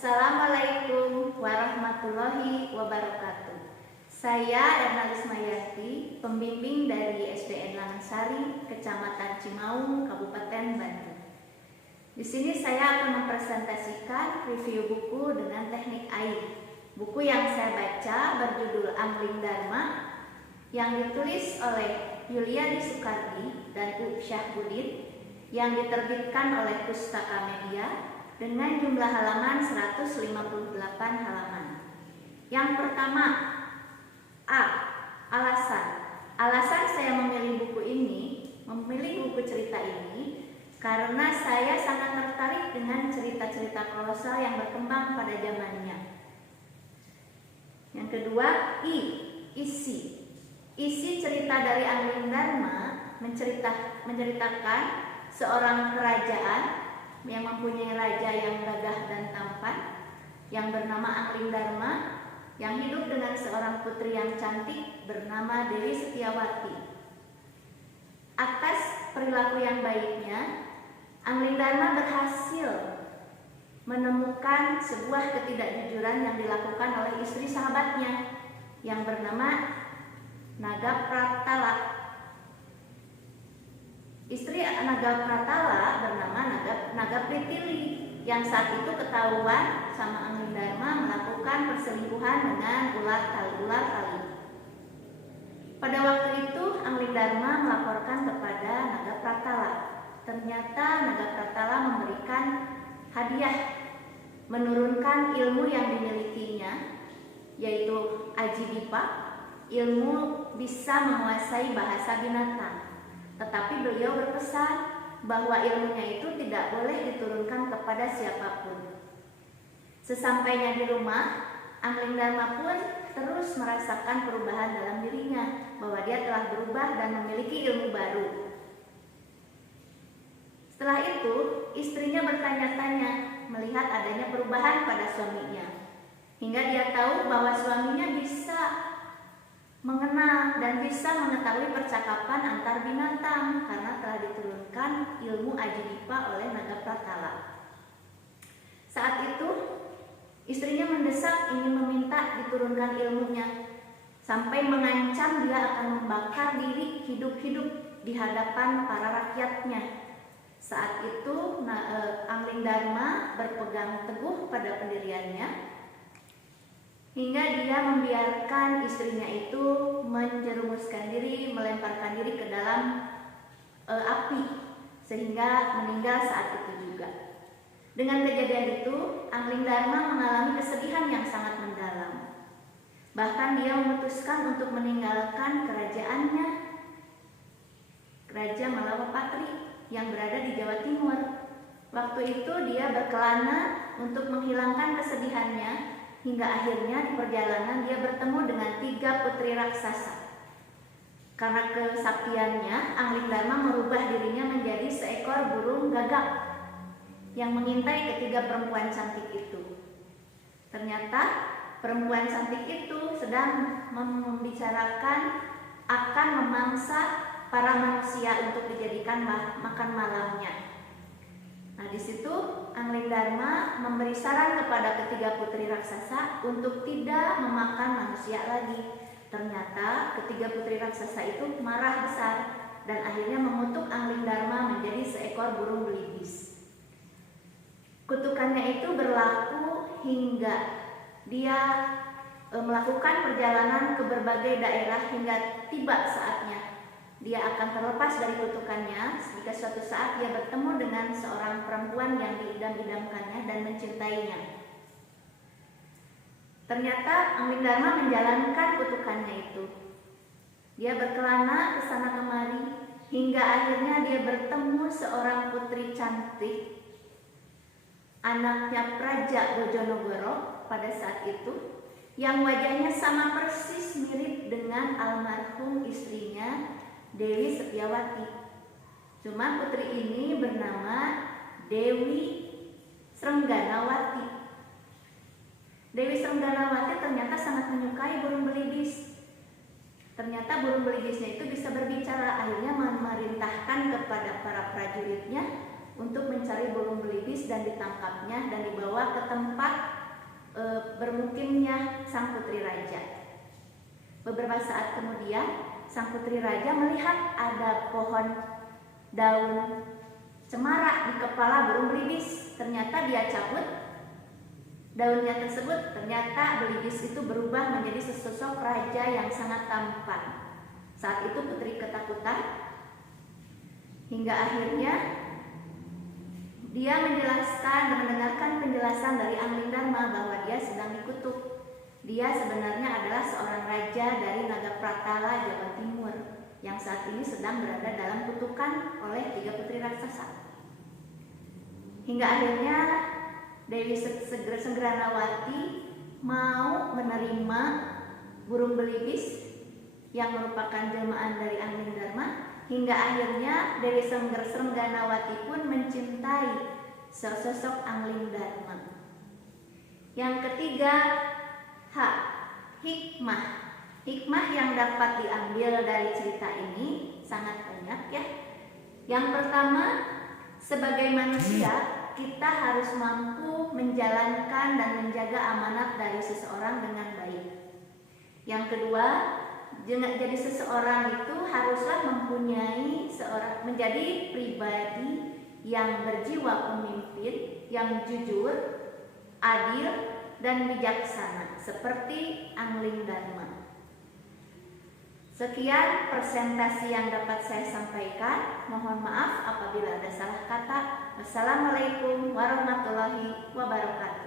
Assalamualaikum warahmatullahi wabarakatuh. Saya Erna Lismayati, pembimbing dari SDN Langansari, Kecamatan Cimaung, Kabupaten Bandung. Di sini saya akan mempresentasikan review buku dengan teknik air. Buku yang saya baca berjudul Angling Dharma, yang ditulis oleh Yuliadi Soekardi dan U. Syahbudin, yang diterbitkan oleh Pustaka Media dengan jumlah halaman 158 halaman. Yang pertama, A. Alasan. Alasan saya memilih buku ini, memilih buku cerita ini, karena saya sangat tertarik dengan cerita-cerita kolosal yang berkembang pada zamannya. Yang kedua, I. Isi. Isi cerita dari Angling Dharma menceritakan seorang kerajaan yang mempunyai raja yang gagah dan tampan yang bernama Angling Dharma, yang hidup dengan seorang putri yang cantik bernama Dewi Setiawati. Atas perilaku yang baiknya, Angling Dharma berhasil menemukan sebuah ketidakjujuran yang dilakukan oleh istri sahabatnya yang bernama Naga Pratala. Istri Naga Pratala bernama Naga Pritili, yang saat itu ketahuan sama Angling Dharma melakukan perselingkuhan dengan ular tali. Pada waktu itu Angling Dharma melaporkan kepada Naga Pratala. Ternyata Naga Pratala memberikan hadiah, menurunkan ilmu yang dimilikinya, yaitu Ajidipa, ilmu bisa menguasai bahasa binatang. Tetapi beliau berpesan bahwa ilmunya itu tidak boleh diturunkan kepada siapapun. Sesampainya di rumah, Angling Dharma pun terus merasakan perubahan dalam dirinya, bahwa dia telah berubah dan memiliki ilmu baru. Setelah itu, istrinya bertanya-tanya melihat adanya perubahan pada suaminya, hingga dia tahu bahwa suaminya bisa mengenal dan bisa mengetahui percakapan antar binatang karena telah diturunkan ilmu Ajidipa oleh Naga Pratala. Saat itu istrinya mendesak ingin meminta diturunkan ilmunya, sampai mengancam dia akan membakar diri hidup-hidup di hadapan para rakyatnya. Saat itu Angling Dharma berpegang teguh pada pendiriannya, hingga dia membiarkan istrinya itu menjerumuskan diri, melemparkan diri ke dalam api, sehingga meninggal saat itu juga. Dengan kejadian itu, Angling Dharma mengalami kesedihan yang sangat mendalam. Bahkan dia memutuskan untuk meninggalkan kerajaannya, Raja Malawapatri yang berada di Jawa Timur. Waktu itu dia berkelana untuk menghilangkan kesedihannya, hingga akhirnya di perjalanan dia bertemu dengan 3 putri raksasa. Karena kesaktiannya, Angling Dharma merubah dirinya menjadi seekor burung gagak yang mengintai ketiga perempuan cantik itu. Ternyata perempuan cantik itu sedang membicarakan akan memangsa para manusia untuk dijadikan makan malamnya. Nah, di situ Angling Dharma memberi saran kepada ketiga putri raksasa untuk tidak memakan manusia lagi. Ternyata ketiga putri raksasa itu marah besar dan akhirnya mengutuk Angling Dharma menjadi seekor burung belibis. Kutukannya itu berlaku hingga dia melakukan perjalanan ke berbagai daerah hingga tiba saatnya dia akan terlepas dari kutukannya jika suatu saat dia bertemu dengan seorang perempuan yang diidam-idamkannya dan mencintainya. Ternyata Angling Dharma menjalankan kutukannya itu. Dia berkelana ke sana kemari hingga akhirnya dia bertemu seorang putri cantik, anaknya Praja Bojonegoro pada saat itu, yang wajahnya sama persis mirip dengan almarhum istrinya Dewi Setiawati. Cuma putri ini bernama Dewi Srengganawati. Dewi Srengganawati ternyata sangat menyukai burung belibis. Ternyata burung belibisnya itu bisa berbicara. Akhirnya memerintahkan kepada para prajuritnya untuk mencari burung belibis dan ditangkapnya dan dibawa ke tempat bermukimnya sang putri raja. Beberapa saat kemudian, sang putri raja melihat ada pohon daun cemara di kepala burung belibis. Ternyata dia cabut daunnya tersebut. Ternyata belibis itu berubah menjadi sesosok raja yang sangat tampan. Saat itu putri ketakutan hingga akhirnya dia menjelaskan dan mendengarkan penjelasan dari Angling Dharma bahwa dia sedang dikutuk. Dia sebenarnya adalah seorang raja dari Nagapratala, Jawa Timur, yang saat ini sedang berada dalam kutukan oleh 3 putri raksasa. Hingga akhirnya Dewi Senggeranawati mau menerima burung belibis yang merupakan jelmaan dari Angling Dharma. Hingga akhirnya Dewi Senggeranawati pun mencintai sosok Angling Dharma. Yang ketiga, hikmah. Hikmah yang dapat diambil dari cerita ini sangat banyak ya. Yang pertama, sebagai manusia kita harus mampu menjalankan dan menjaga amanat dari seseorang dengan baik. Yang kedua, jadi seseorang itu haruslah menjadi pribadi yang berjiwa pemimpin, yang jujur, adil, dan bijaksana seperti Angling Dharma. Sekian presentasi yang dapat saya sampaikan. Mohon maaf apabila ada salah kata. Wassalamualaikum warahmatullahi wabarakatuh.